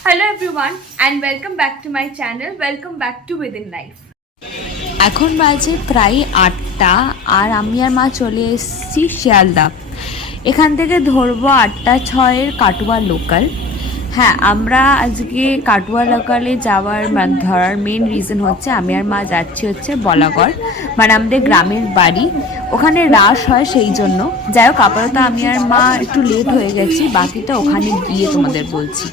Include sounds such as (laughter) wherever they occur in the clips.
Hello everyone and welcome back to my channel. Welcome back to Within Life. এখন বাজে প্রায় আটটা আর আমি আর মা চলে এসেছি শিয়ালদা এখান থেকে ধরবো আটটা ছয়ের কাটুয়া লোকাল হ্যাঁ আমরা আজকে কাটুয়া লোকালে যাওয়ার ধরার মেন রিজন হচ্ছে আমি আর মা যাচ্ছি হচ্ছে বলাগড় মানে আমাদের গ্রামের বাড়ি। ওখানে রাস হয় সেই জন্য। যাই হোক, আপাতত আমি আর মা একটু লেট হয়ে গেছি, বাকিটা ওখানে গিয়ে তোমাদের বলছি।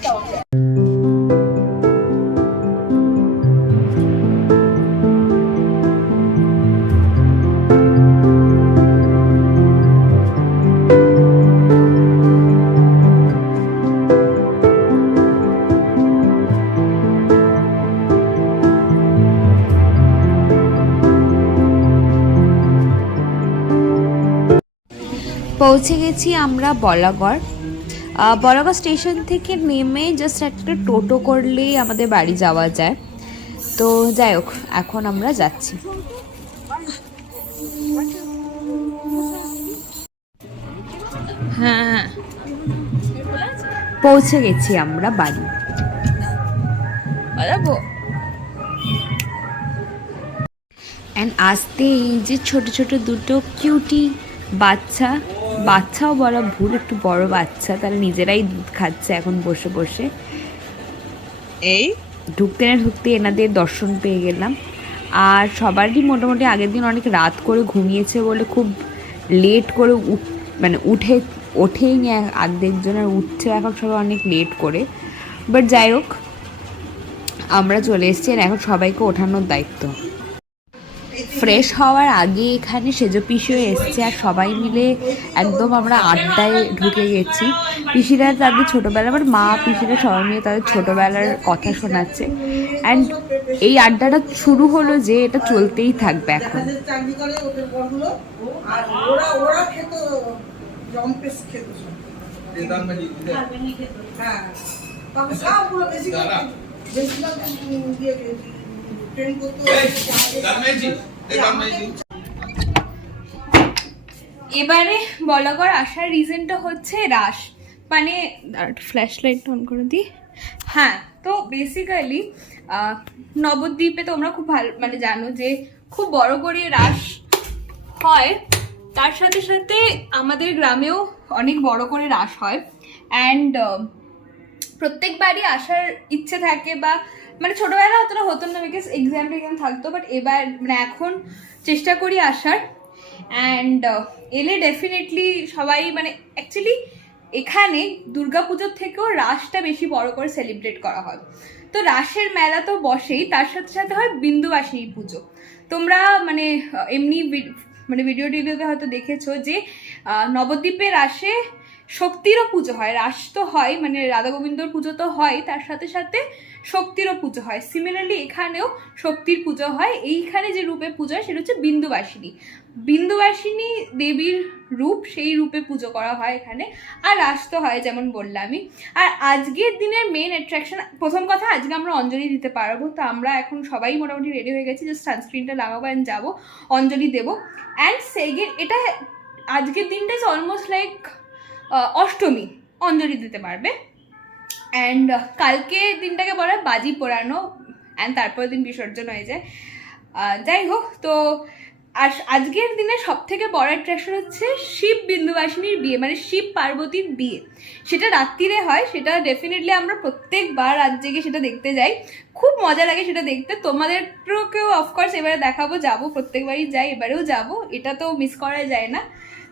পৌঁছে গেছি আমরা বলাগড়। বলাগড় স্টেশন থেকে নেমে জাস্ট একটা টোটো করলেই আমাদের বাড়ি যাওয়া যায়। তো যাই হোক, এখন আমরা যাচ্ছি। হ্যাঁ পৌঁছে গেছি আমরা বাড়ি। অ্যান্ড আসতে এই যে ছোট ছোট দুটো কিউটি বাচ্চা বাচ্চাও বলা ভুল একটু বড় বাচ্চা তারা নিজেরাই দুধ খাচ্ছে এখন বসে বসে। এই? ঢুকতে না ঢুকতে এনাদের দর্শন পেয়ে গেলাম। আর সবারই মোটামুটি আগের দিন অনেক রাত করে ঘুমিয়েছে বলে খুব লেট করে উঠ মানে উঠে ওঠেই নি অর্ধেকজনের উঠছে এখন সবাই অনেক লেট করে। বাট যাই হোক আমরা চলে এসেছি আর এখন সবাইকে ওঠানোর দায়িত্ব। ফ্রেশ হওয়ার আগে এখানে সেজো পিসিও এসছে আর সবাই মিলে একদম আমরা আড্ডায় ঢুকে গেছি। পিসিরা তাদের ছোটোবেলা আমার মা পিসিরা সবাই মিলে তাদের ছোটোবেলার কথা শোনাচ্ছে। অ্যান্ড এই আড্ডাটা শুরু হলো যে এটা চলতেই থাকবে এখন। বেশিরভাগ ট্রেন করতো। এবারে বলাগড় আসার রিজনটা হচ্ছে রাস মানে ফ্ল্যাশ লাইট অন করে দিই। হ্যাঁ তো বেসিক্যালি নবদ্বীপে তোমরা খুব ভালো মানে জানো যে খুব বড় করে রাস হয়। তার সাথে সাথে আমাদের গ্রামেও অনেক বড় করে রাস হয়। অ্যান্ড প্রত্যেকবারই আসার ইচ্ছে থাকে বা মানে ছোটবেলা অতটা হতো না বিকজ এক্সাম টেক্সাম থাকতো বাট এবার মানে এখন চেষ্টা করি আসার। অ্যান্ড এলে ডেফিনেটলি সবাই মানে অ্যাকচুয়ালি এখানে দুর্গাপুজোর থেকেও রাসটা বেশি বড় করে সেলিব্রেট করা হয়। তো রাসের মেলা তো বসেই, তার সাথে সাথে হয় বিন্দুবাসিনী পুজো। তোমরা মানে এমনি মানে ভিডিও টিডিওতে হয়তো দেখেছ যে নবদ্বীপের রাসে শক্তিরও পুজো হয়। রাস তো হয় মানে রাধা গোবিন্দর পুজো তো হয়, তার সাথে সাথে শক্তিরও পুজো হয়। সিমিলারলি এখানেও শক্তির পুজো হয়। এইখানে যে রূপে পুজো হয়, সেটা হচ্ছে বিন্দুবাসিনী। বিন্দুবাসিনী দেবীর রূপ, সেই রূপে পুজো করা হয় এখানে। আর রাস তো হয়, যেমন বললামই। আর আজকের দিনের মেন অ্যাট্রাকশন প্রথম কথা, আজকে আমরা অঞ্জলি দিতে পারব। তো আমরা এখন সবাই মোটামুটি রেডি হয়ে গেছি জাস্ট সানস্ক্রিনটা লাগাবো অ্যান্ড যাব, অঞ্জলি দেবো। অ্যান্ড সেকেন্ড এটা আজকের দিনটা ইজ অলমোস্ট লাইক অষ্টমী, অঞ্জলি দিতে পারবে। অ্যান্ড কালকে দিনটাকে বলা হয় বাজি পোড়ানো অ্যান্ড তারপরের দিন বিসর্জন হয়ে যায়। যাই হোক, তো আর আজকের দিনে সব থেকে বড় অ্যাট্রাকশন হচ্ছে শিব বিন্দুবাসিনীর বিয়ে মানে শিব পার্বতীর বিয়ে। সেটা রাত্রিরে হয়, সেটা ডেফিনেটলি আমরা প্রত্যেকবার রাত জেগে সেটা দেখতে যাই। খুব মজা লাগে সেটা দেখতে। তোমাদেরকেও অফকোর্স এবারে দেখাবো, যাব, প্রত্যেকবারই যাই, এবারেও যাব। এটা তো মিস করা যায় না।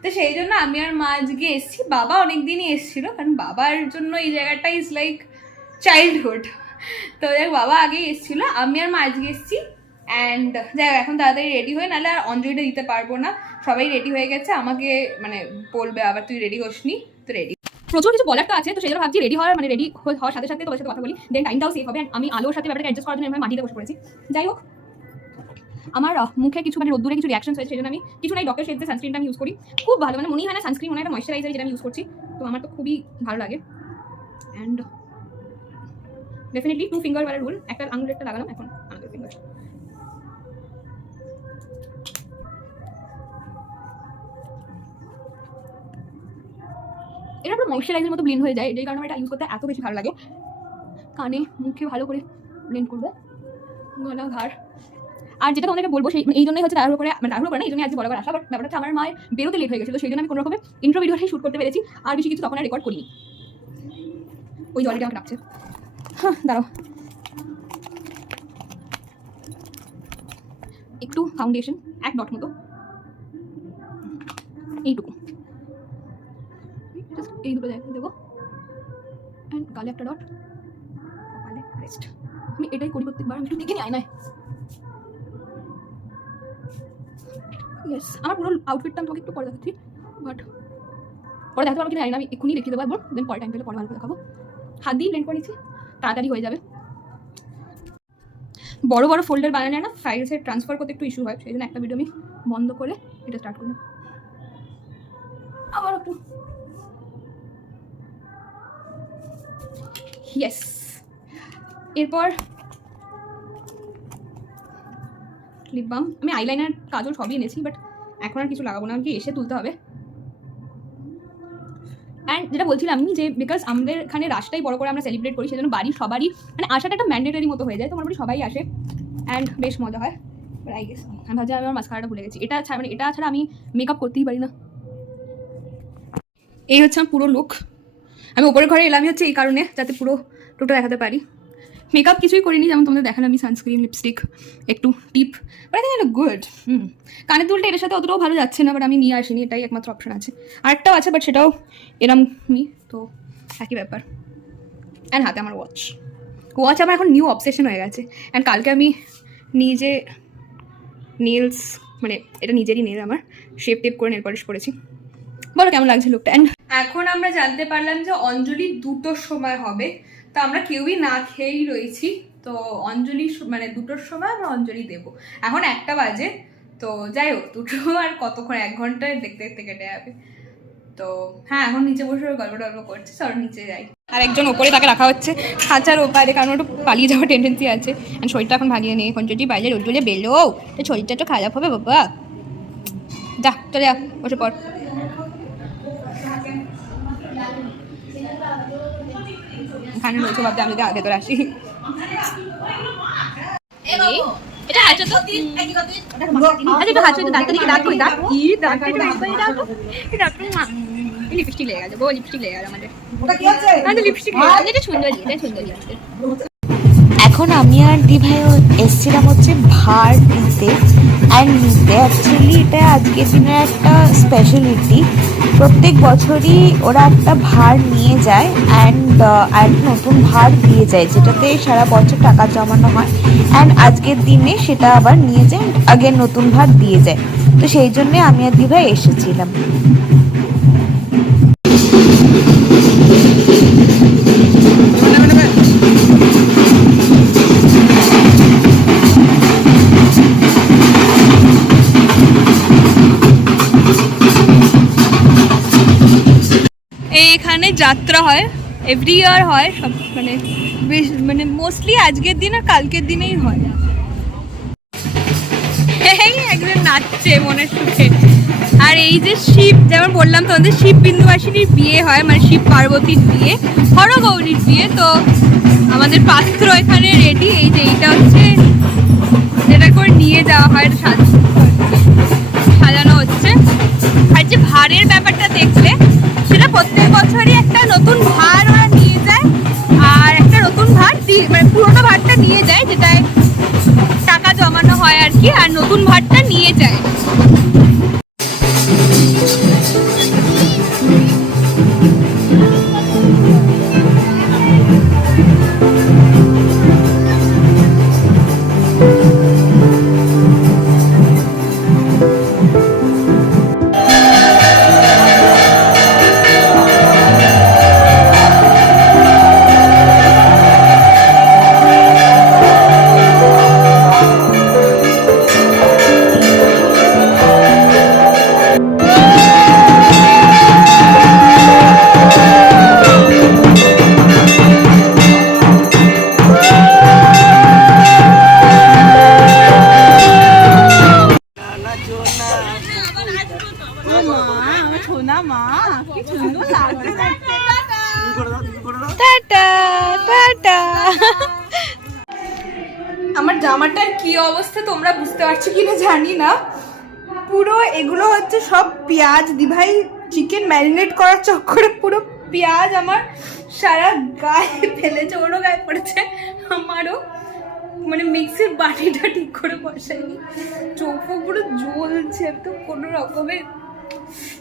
তো সেই জন্য আমি আর মা আজকে এসেছি। বাবা অনেক দিনই এসেছিল কারণ বাবার জন্য এই জায়গাটা ইজ লাইক চাইল্ডহুড তো হোক, বাবা আগেই এসেছিল আমি আর মা আজকে এসেছি। অ্যান্ড যাই এখন তাড়াতাড়ি রেডি হয়ে নাহলে আর অঞ্জলিটা দিতে পারব না। সবাই রেডি হয়ে গেছে আমাকে মানে বলবে আবার তুই রেডি হোসনি তো রেডি প্রচুর কিছু বলার তো আছে তো সেই জন্য ভাবছি রেডি হওয়ার মানে রেডি হওয়ার সাথে সাথে তোমার সাথে কথা বলি। দেন টাইমটাও সেভ হবে আমি আলোর সাথে ব্যাপারটা অ্যাডজাস্ট করার জন্য মাটিতে বসে পড়েছি। যাই হোক আমার মুখে কিছু মানে রোদ্দুরে কিছু রিয়াকশন হয়েছে সেই জন্য আমি কিছু নাই ডক্টর শেড যে সানস্ক্রিনটা আমি ইউজ করি। খুব ভালো মানে মনেই হয় না সানস্ক্রিন মনে হয় একটা ময়শ্চারাইজার যেটা আমি ইউজ করছি। তো আমার তো খুবই ভালো লাগে। অ্যান্ড ডেফিনেটলি টু ফিঙ্গার ওয়ালা রুল একটা আঙুলের একটা লাগালাম, এখন আমাদের ফিঙ্গার এটা পুরো ময়শ্চারাইজের মতো ব্লেন্ড হয়ে যায়, যেই কারণে এটা ইউজ করতে এত বেশি ভালো লাগে। কানে মুখে ভালো করে ব্লেন্ড করবে। গলা ঘাড় আর যেটা তোমাদেরকে বলব সেই এই জন্যই হচ্ছে তাড়াহুড়ো করে মানে তাড়াহুড়ো করে না, এই জন্যই আজকে বলা আসা বাট ব্যাপারটা আমার মায়ের বেরোতে লেট হয়ে গেছিল, সেই জন্য আমি কোনো রকমের ইন্ট্রো ভিডিওটাই শ্যুট করতে পেরেছি, আর বেশি কিছু তখন রেকর্ড করিনি। ওই জলটা আমাকে ডাকছে। হ্যাঁ দাঁড়াও। একটু ফাউন্ডেশন এক ডট মতো। এইটুকু। Just এই দুটো জায়গায় দেবো। অ্যান্ড গালে একটা ডট কপালে রেস্ট আমি এটাই করি প্রত্যেকবার, আমি একটু দেখে নিই আয়নায়। ইয়েস আমার পুরো আউটফিটটা আমি একটু পরে দেখাচ্ছি বাট পরে দেখাতে পারব কিনা জানি না, আমি এক্ষুনি দেখিয়ে দেবো একবার দেন পরে টাইম পেলে পরে ভালো করে দেখাবো। হাত দিয়ে ব্লেন্ড করে নিচ্ছি, তাড়াতাড়ি হয়ে যাবে। বড় বড় ফোল্ডার বানালে না ফাইলসে ট্রান্সফার করতে একটু ইস্যু হয়, সেই জন্য একটা ভিডিও আমি বন্ধ করে এটা স্টার্ট করলাম। আবার একটু। ইয়েস এরপর লিপ বাম আমি আইলাইনার কাজল সবই এনেছি বাট এখন আর কিছু লাগাবো না। আমাকে এসে তুলতে হবে। অ্যান্ড যেটা বলছিলাম আমি যে বিকজ আমাদের এখানে রাসটাই বড় করে আমরা সেলিব্রেট করি, সেজন্য বাড়ির সবারই মানে আসাটা একটা ম্যান্ডেটারি মতো হয়ে যায়। তো মোটামুটি সবাই আসে অ্যান্ড বেশ মজা হয়। আই গেস আমি ভাবছি আমি আমার মাস্কারাটা ভুলে গেছি। এটা ছাড়া মানে এটা ছাড়া আমি মেকআপ করতেই পারি না। এই হচ্ছে আমার পুরো লুক আমি ওপরের ঘরে এলামই হচ্ছে এই কারণে, যাতে পুরো টুকটা দেখাতে পারি। মেকআপ কিছুই করিনি, যেমন তোমাদের দেখালাম, আমি সানস্ক্রিন লিপস্টিক একটু টিপ। But I think good hmm. কানের দুলটা এটার সাথে অতটাও ভালো যাচ্ছে না বাট আমি নিয়ে আসিনি, এটাই একমাত্র অপশন আছে। আরেকটাও আছে বাট সেটাও এরম এরমই তো একই ব্যাপার। অ্যান্ড হাতে আমার ওয়াচ ওয়াচ আমার এখন নিউ অবসেশন হয়ে গেছে। অ্যান্ড কালকে আমি নিজে নেলস মানে এটা নিজেরই নেল আমার শেপ টেপ করে নেল পলিশ করেছি। বলো কেমন লাগছে লুকটা অ্যান্ড এখন আমরা জানতে পারলাম যে অঞ্জলি দুটোর সময় হবে। তো আমরা কেউই না খেয়েই রয়েছি। তো অঞ্জলি মানে দুটোর সময় আমরা অঞ্জলি দেবো। এখন একটা বাজে। তো যাই হোক, দুটো আর কতক্ষণ? এক ঘন্টায় দেখতে দেখতে কেটে যাবে। তো হ্যাঁ এখন নিচে বসে গল্প টল্প করছে। চল নিচে যাই। আর একজন ওপরে তাকে রাখা হচ্ছে। খাঁচার ওপারে, কারণ একটু পালিয়ে যাওয়ার টেন্ডেন্সি আছে। শরীরটা এখন ভাগিয়ে নেই। এখন যদি বাইরে রোদ বেলো শরীরটা তো খারাপ হবে বাবা। যা, চলে যা, বসে পড়। এখানে রয়েছে ভাবতে আমি আগে তোর আসি। এটা হাঁচো তো। আচ্ছা একটু হাঁচো দিকে দাঁত কই দাঁত ই লিপস্টিক লেগে গেছে বউ লিপস্টিক লেগে গেছে আমাদের। ওটা কি আছে লিপস্টিক লেগে গেছে। সুন্দর এটা সুন্দর লাগছে এখন আমি আর দিভাইও এসছিলাম হচ্ছে ভার নিতে অ্যান্ড নিতে। অ্যাকচুয়ালি এটা আজকের দিনের একটা স্পেশালিটি প্রত্যেক বছরই ওরা একটা ভার নিয়ে যায় অ্যান্ড আর নতুন ভার দিয়ে যায়, যেটাতে সারা বছর টাকা জমানো হয়। অ্যান্ড আজকের দিনে সেটা আবার নিয়ে যায়, আগে নতুন ভার দিয়ে যায়। তো সেই জন্যে আমি আর দিভাই এসেছিলাম। যাত্রা হয় এভরি ইয়ার হয়, সব মানে বেশ মানে মোস্টলি আজকের দিন আর কালকের দিনেই হয়। একজন নাচছে সুখে আর এই যে শিব, যেমন বললাম তোমাদের, শিব বিন্দুবাসিনীর বিয়ে হয় মানে শিব পার্বতীর বিয়ে হরগৌরীর বিয়ে, তো আমাদের পাত্র এখানে রেডি এই যে এইটা হচ্ছে, যেটা করে নিয়ে যাওয়া হয় সাজ সাজানো হচ্ছে। আর যে ভারের ব্যাপারটা দেখলে, সেটা প্রত্যেক বছরই মানে পুরোনো ভাতটা নিয়ে যায়, যেটায় টাকা জমানো হয় আর কি, আর নতুন ভাতটা নিয়ে যায়। আমার জামাটার কি অবস্থা তোমরা বুঝতে পারছ কিনা জানি না। পুরো এগুলো হচ্ছে সব পেঁয়াজ। দিভাই চিকেন ম্যারিনেট করার চক্করে পুরো পেঁয়াজ আমার সারা গায়ে ফেলেছে, ওরও গায়ে পড়েছে। আমারও। মানে মিক্সির বাটিটা ঠিক করে বসাইনি। চোখও পুরো জ্বলছে তো কোনো রকমে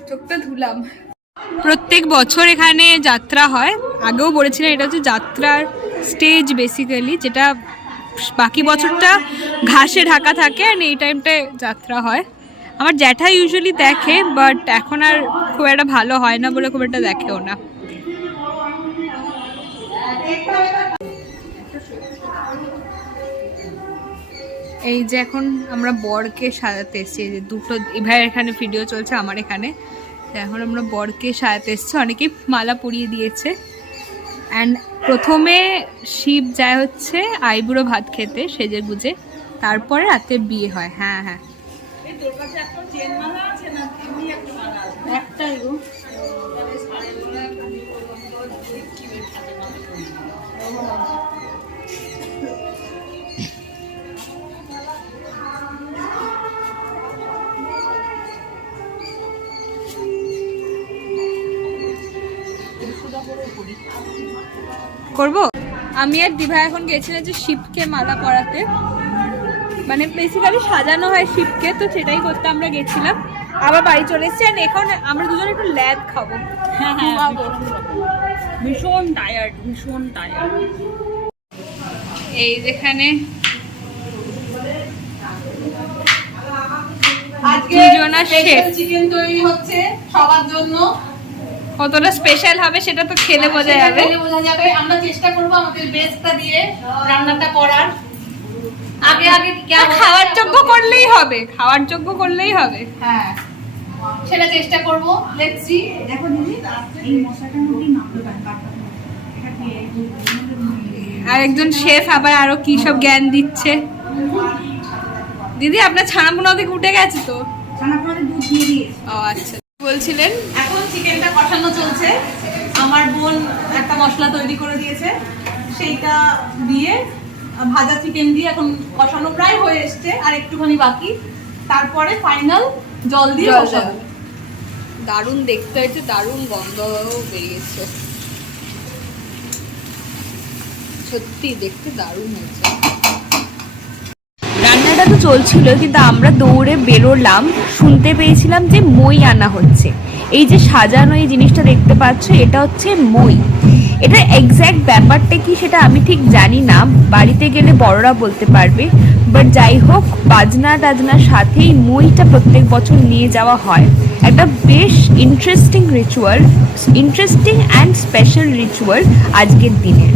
চোখটা ধুলাম। প্রত্যেক বছর এখানে যাত্রা হয়। আগেও বলেছিলেন এটা হচ্ছে যাত্রার স্টেজ বেসিক্যালি যেটা বাকি বছরটা ঘাসে ঢাকা থাকে আর এই টাইমটায় যাত্রা হয়। আমার জ্যাঠা ইউজুয়ালি দেখে বাট এখন আর খুব একটা ভালো হয় না বলে খুব একটা দেখেও না। এই যে এখন আমরা বরকে সাজাতে এসেছি যে দুটো এবার এখানে ভিডিও চলছে, আমার এখানে। এখন আমরা বরকে সাজাতে এসেছি, অনেকেই মালা পরিয়ে দিয়েছে। অ্যান্ড প্রথমে শিব যায় হচ্ছে আইবুড়ো ভাত খেতে সেজে গুজে। তারপরে রাতে বিয়ে হয়। হ্যাঁ হ্যাঁ। একটাই গো। করব? আমি আর দিভা এখন গেছিলাম যে শিবকে মালা পরাতে। মানে বেসিক্যালি সাজানো হয় শিবকে তো সেটাই করতে আমরা গেছিলাম। আবার বাড়ি চলে এসেছি আর এখন আমরা দুজন একটু ল্যাদ খাব। ঘুমাবো। ভীষণ টায়ার্ড ভীষণ টায়ার্ড এই যেখানে আজকে চিকেন তৈরি হচ্ছে সবার জন্য। কতটা স্পেশাল হবে সেটা তো খেলে বোঝা যাবে। খেলে বোঝা যাবে। আমরা চেষ্টা করব আমাদের বেস্টটা দিয়ে রান্নাটা করার। আগে আগে খাওয়ার যোগ্য করলেই হবে খাওয়ার যোগ্য করলেই হবে। হ্যাঁ সেটা চেষ্টা করব। দেখছি দেখো দিদি এই আর একজন শেফ আবার আরও কি সব জ্ঞান দিচ্ছে। দিদি আপনার ছানাপোনা থেকে উঠে গেছে তো? ও আচ্ছা। বলছিলেন এখন চিকেনটা কষানো চলছে। আমার বোন একটা মশলা তৈরি করে দিয়েছে সেইটা দিয়ে ভাজা চিকেন দিয়ে এখন কষানো প্রায় হয়ে এসছে আর একটুখানি বাকি। তারপরে ফাইনাল জল দিয়ে বসাবো। দারুণ দেখতে হয়েছে দারুণ গন্ধ বেরিয়েছে। সত্যি দেখতে দারুণ হয়েছে। রান্নাটা তো চলছিল, কিন্তু আমরা দৌড়ে বেরোলাম। শুনতে পেয়েছিলাম যে মই আনা হচ্ছে। এই যে সাজানো এই জিনিসটা দেখতে পাচ্ছ, এটা হচ্ছে মই। এটা এক্স্যাক্ট ব্যাপারটা কি সেটা আমি ঠিক জানি না, বাড়িতে গেলে বড়রা বলতে পারবে। বাট যাই হোক, বাজনা টাজনার সাথেই মইটা প্রত্যেক বছর নিয়ে যাওয়া হয়। একটা বেশ interesting ritual interesting and special ritual আজকের দিনের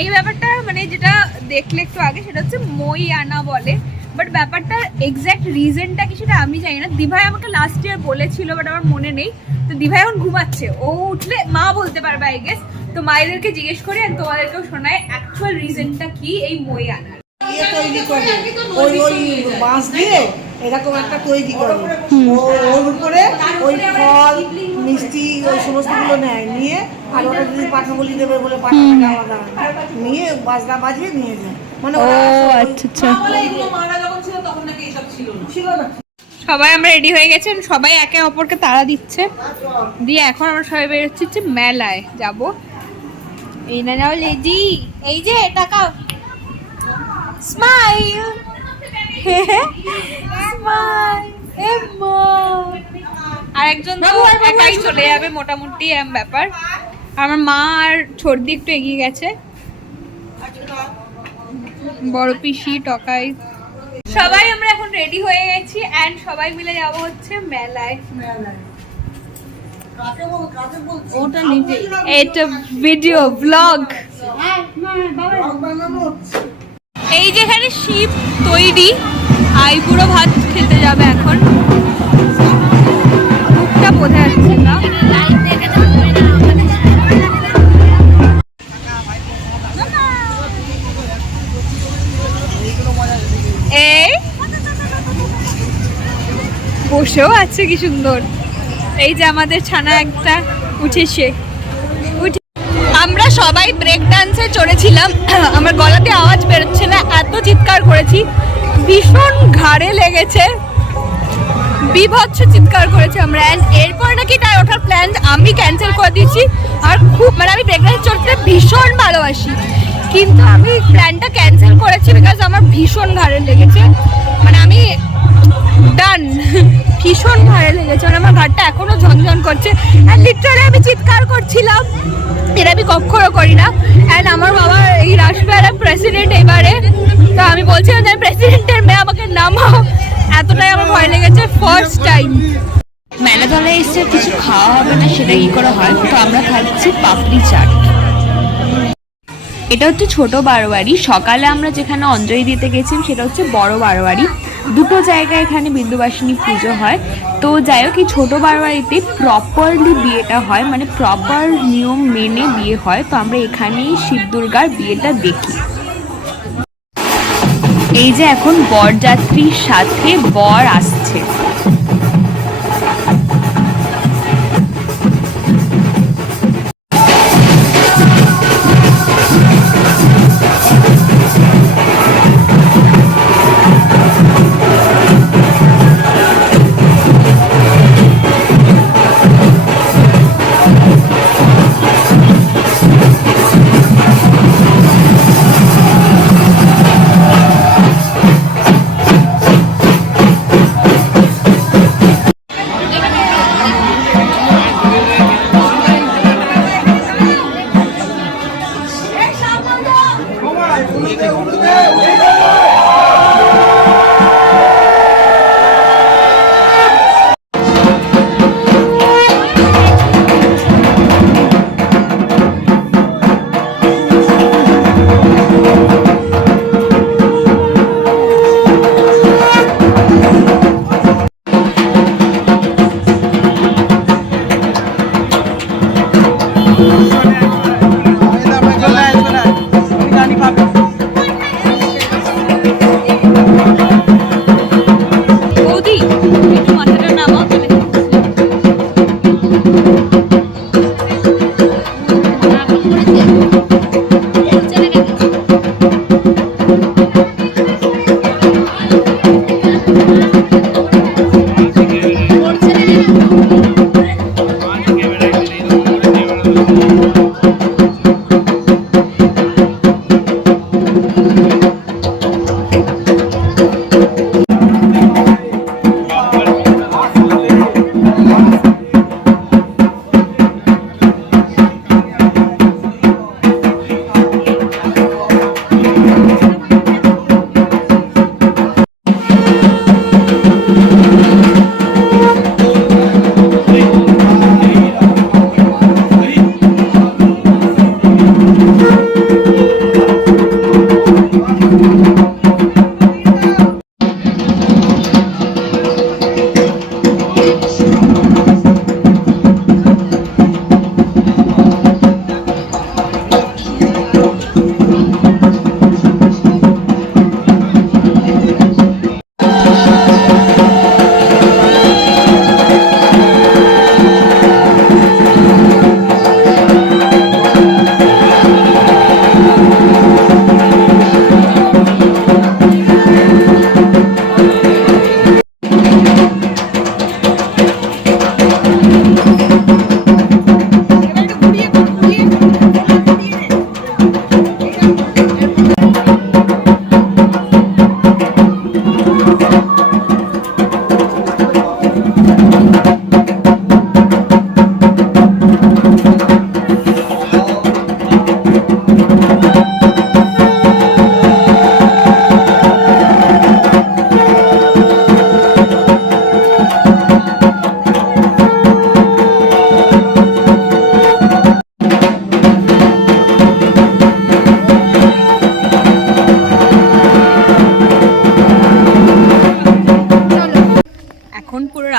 এই ব্যাপারটা মানে যেটা দেখলে একটু আগে সেটা হচ্ছে মই আনা বলে। বাট ব্যাপারটা এক্স্যাক্ট রিজনটা কি সেটা আমি জানি না। দিভাই আমাকে লাস্ট ইয়ার বলেছিল বাট আমার মনে নেই। তো দিভাই এখন ঘুমাচ্ছে। ও উঠলে মা বলতে পারবে আই গেস তো মায়েদেরকে জিজ্ঞেস করে আর তোমাদেরকেও শোনায় অ্যাকচুয়াল রিজনটা কি এই মই আনার ইয়ে ওই ওই বাঁশ দিয়ে এরকম একটা তৈরি করে। ওর উপরে ওই ফল মিষ্টি ওই সমস্তগুলো নেয় নিয়ে আর ওরা যদি পাঠা দেবে বলে পাঠাটা আলাদা। নিয়ে বাজনা বাজিয়ে নিয়ে যায়। মানে আচ্ছা আচ্ছা। মারা যখন ছিল তখন নাকি এসব ছিল না। ছিল না। সবাই আমরা রেডি হয়ে গেছি সবাই একে অপরকে তাড়া দিচ্ছে। দিয়ে এখন আমরা সবাই বেরোচ্ছি হচ্ছে মেলায়। যাব। এই না যাও লেজি। এই যে টাকা স্মাইল স্মাইল আর একজন তো একাই চলে যাবে মোটামুটি এম ব্যাপার। আমার মা আর সর্দি একটু এগিয়ে গেছে। বড় পিসি টকাই। সবাই আমরা এখন রেডি হয়ে গেছি এন্ড সবাই মিলে যাব হচ্ছে মেলায়। ওটা নিজে। এটা ভিডিও ব্লগ এই যেখানে শিব তৈরি আইবুড়ো ভাত খেতে যাবে এখন। না। এই, বসেও আছে কি সুন্দর। এই যে আমাদের ছানা একটা উঠেছে। উঠে আমরা সবাই ব্রেক ডান্সে চড়েছিলাম। আমার গলাতে আওয়াজ বেরোচ্ছে না, এত চিৎকার করেছি। ভীষণ ঘাড়ে লেগেছে। বিভৎস চিৎকার করেছি আমরা। অ্যান্ড এরপর নাকি তার ওঠার প্ল্যান আমি ক্যান্সেল করে দিয়েছি। আর খুব মানে আমি ডান্স চড়তে ভীষণ ভালোবাসি। কিন্তু আমি প্ল্যানটা ক্যান্সেল করেছি বিকজ আমার ভীষণ ঘাড়ে লেগেছে। মানে আমি ডান ভীষণ ভালো লেগেছে। মানে আমার ঘাটটা এখনও ঝনঝন করছে। আর লিটারে আমি চিৎকার করছিলাম। এটা আমি কখনো করি না। অ্যান্ড আমার বাবা এই রাসমেলার প্রেসিডেন্ট এবারে। তো আমি বলছিলাম যে প্রেসিডেন্টের মেয়ে, আমাকে নামাও। এতটাই আমার ভয় লেগেছে ফার্স্ট টাইম মেলাতলায় এসে কিছু খাওয়া হবে না সেটা কি করে হয়? তো আমরা খাচ্ছি পাপড়ি চাট। এটা হচ্ছে ছোট বারোয়ারি। সকালে আমরা যেখানে অঞ্জলি দিতে গেছিলাম সেটা হচ্ছে বড় বারোয়ারি। দুটো জায়গায় এখানে বিন্দুবাসিনী পুজো হয়। তো যাই হোক এই ছোটো বারোয়ারিতে প্রপারলি বিয়েটা হয় মানে প্রপার নিয়ম মেনে বিয়ে হয়। তো আমরা এখানেই শিব দুর্গার বিয়েটা দেখি। এই যে এখন বরযাত্রীর সাথে বর আসছে।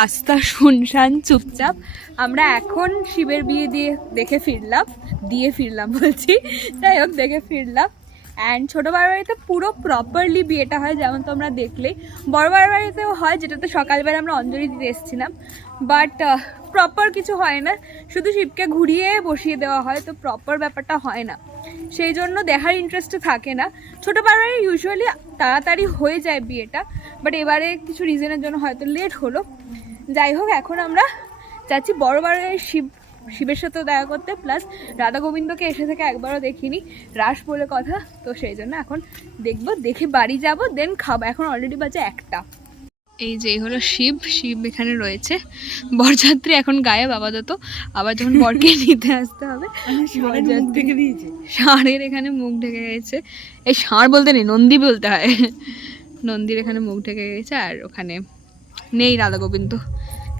রাস্তা, শুনশান, চুপচাপ। আমরা এখন শিবের বিয়ে দিয়ে দেখে ফিরলাম, দিয়ে ফিরলাম বলছি। যাই হোক, দেখে ফিরলাম। অ্যান্ড ছোটো বাড়িতে পুরো প্রপারলি বিয়েটা হয়, যেমন তোমরা দেখলে বড় বাড়িতেও হয়, যেটাতে সকালবেলা আমরা অঞ্জলি দিতে এসেছিলাম। বাট প্রপার কিছু হয় না। শুধু শিবকে ঘুরিয়ে বসিয়ে দেওয়া হয়, তো প্রপার ব্যাপারটা হয় না। সেই জন্য দেখার ইন্টারেস্টে থাকে না। ছোটো পাড়ায় ইউজুয়ালি তাড়াতাড়ি হয়ে যায় বিয়েটা বাট এবারে কিছু রিজনের জন্য হয়তো লেট হলো। যাই হোক এখন আমরা যাচ্ছি বড় বাড়ায় শিব শিবের সাথেও দেখা করতে। প্লাস রাধা গোবিন্দকে এসে থেকে একবারও দেখিনি। রাস বলে কথা তো সেই জন্য এখন দেখব দেখে বাড়ি যাব দেন খাব। এখন অলরেডি বাজে একটা। এই যে হলো শিব। শিব এখানে রয়েছে। বরযাত্রী এখন গায়ে আপাতত। আবার যখন বরকে (laughs) নিতে আসতে হবে ষাঁড়ের এখানে মুখ ঢেকে গেছে। এই ষাঁড় বলতে নেই নন্দী বলতে হয়। নন্দীর এখানে মুখ ঢেকে গেছে আর ওখানে নেই রাধা গোবিন্দ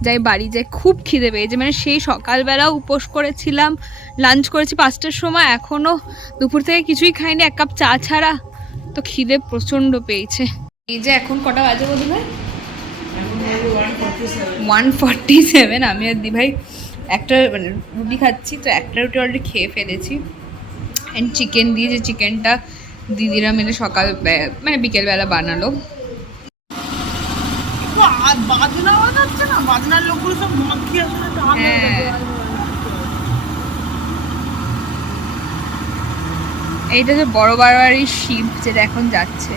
যাই বাড়ি যাই, খুব খিদে পেয়েছে। মানে সেই সকালবেলা উপোস করেছিলাম লাঞ্চ করেছি পাঁচটার সময় এখনও দুপুর থেকে কিছুই খাইনি, এক কাপ চা ছাড়া। তো খিদে প্রচণ্ড পেয়েছে। এই যে এখন কটা বাজে বলি ভাই ওয়ান ফর্টি সেভেন আমি আর দি ভাই একটা মানে রুটি খাচ্ছি, তো একটা রুটি অলরেডি খেয়ে ফেলেছি। অ্যান্ড চিকেন দিয়ে যে চিকেনটা দিদিরা মিলে সকাল মানে বিকেলবেলা বানালো। না? লোকগুলো সব হয়ে। এইটা যে বড় বাড়াবাড়ির শিব যেটা এখন যাচ্ছে।